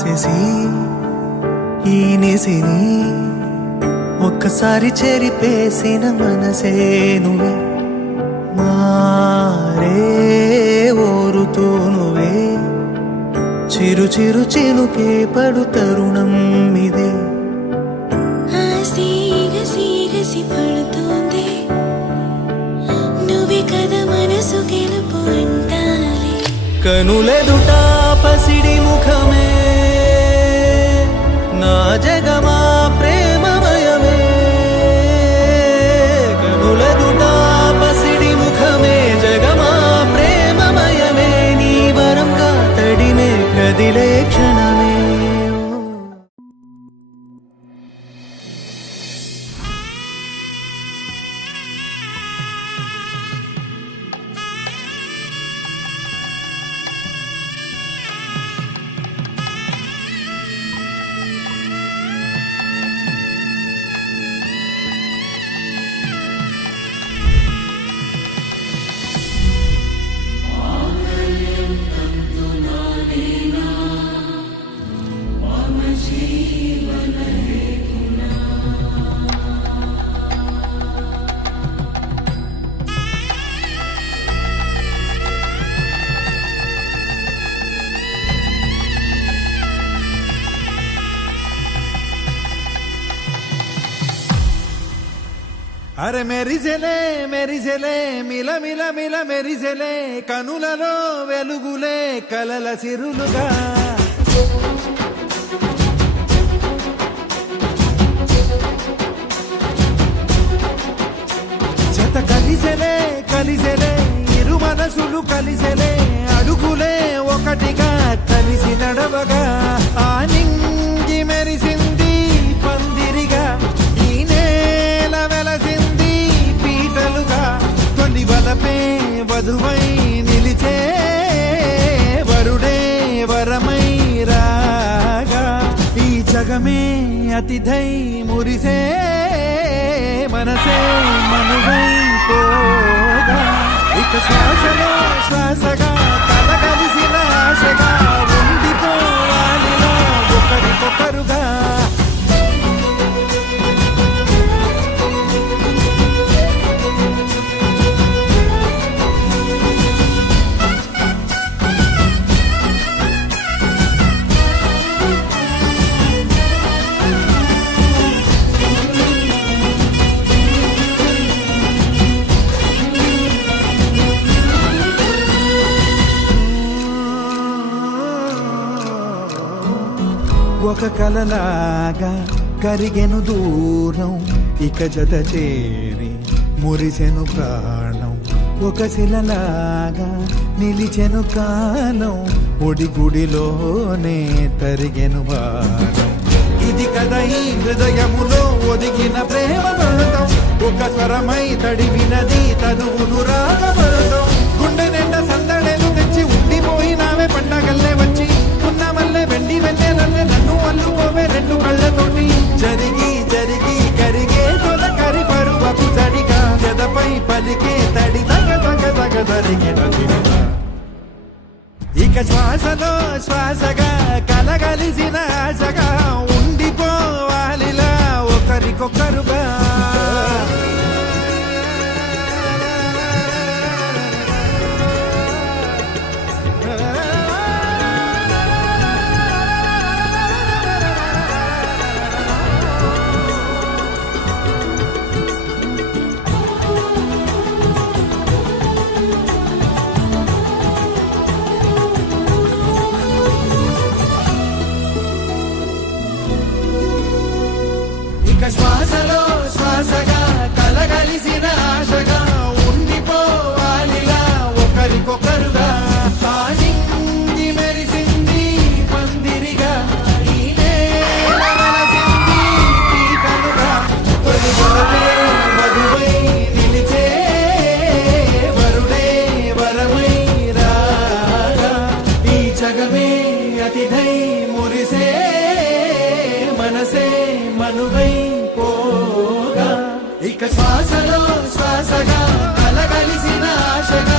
రాసేసి ఈ నిసిని ఒక్కసారి చెరిపేసిన మనసే నువ్వే మారే ఓరుతూ నువ్వే చిరు చిరు చినుకే పడు తరుణం ఇదే పడుతోంది నువ్వే కదా మనసు గెలుపు అంటాలి కనులెదుట పసిడి ముఖమే నా జగమా ప్రేమమయమే కనులెదుట పసిడి ముఖమే జగమా ప్రేమమయమే నీ వరంగా తడిమే కదిలే క్షణమే అరే మెరిసెలే మెరిసెలే మిల మిల మిల మెరిసెలే కనులలో వెలుగులే కలల సిరులుగా జత కలిసెలే కలిసెలే ఇరు మనసులు కలిసెలే అడుగులే ఒకటిగా కలిసి నడవగా ఆ నింగి మెరిసింది పందిరిగా ఈ నేల వెలసింది పీటలుగా తొలి వలపే వధువై నిలిచే వరుడే వరమై రాగా ఈ జగమే అతిథై మురిసే మనసే మనువై పోగా ఇక శ్వాసలో శ్వాసగా కలగలిసిన ఆశగా ఉండిపోవాలిలా ఒకరికొకరుగా ఒక కలలాగా కరిగెను దూరం ఇక జత చేరి మురిసెను ప్రాణం ఒక శిలలాగా నిలిచెను కాలం ఒడిగుడిలోనే తరిగెను వారం ఇది కదా ఈ హృదయములో ఒదిగిన ప్రేమ పడతాం ఒక స్వరమై తడివినది తనువును రాగపడతాం గుండె నిండా సందడేలు తెచ్చి ఉండిపోయినావే పండగల్లే వచ్చి ఉన్న మల్లె వెండి వెన్నెలల్లే నన్ను అల్లుకోవే రెండు కళ్ళతోటి జరిగి జరిగి కరిగే తొలకరి పరువకు జడిగా గదపై పలికే తడి తగ తగ తగ జరిగిన ఇక శ్వాసలో శ్వాసగా కలగలిసిన ఆశగా ఉండిపోవాలిలా ఒకరికొకరుగా శ్వాసలో శ్వాసగా కలగలిసిన ఆశగా ఉండిపోవాలిలా ఒకరికొకరుగా తానింగి మెరిసింది పందిరిగా ఈ నేల వెలసింది పీటలుగా తొలి వలపే వధువై నిలిచే వరుడే వరమై రాగా ఈ జగమే అతిథై మురిసే మనసే మనువై పోగా ఇక శ్వాసలో శ్వాసగా కలగలిసిన ఆశగా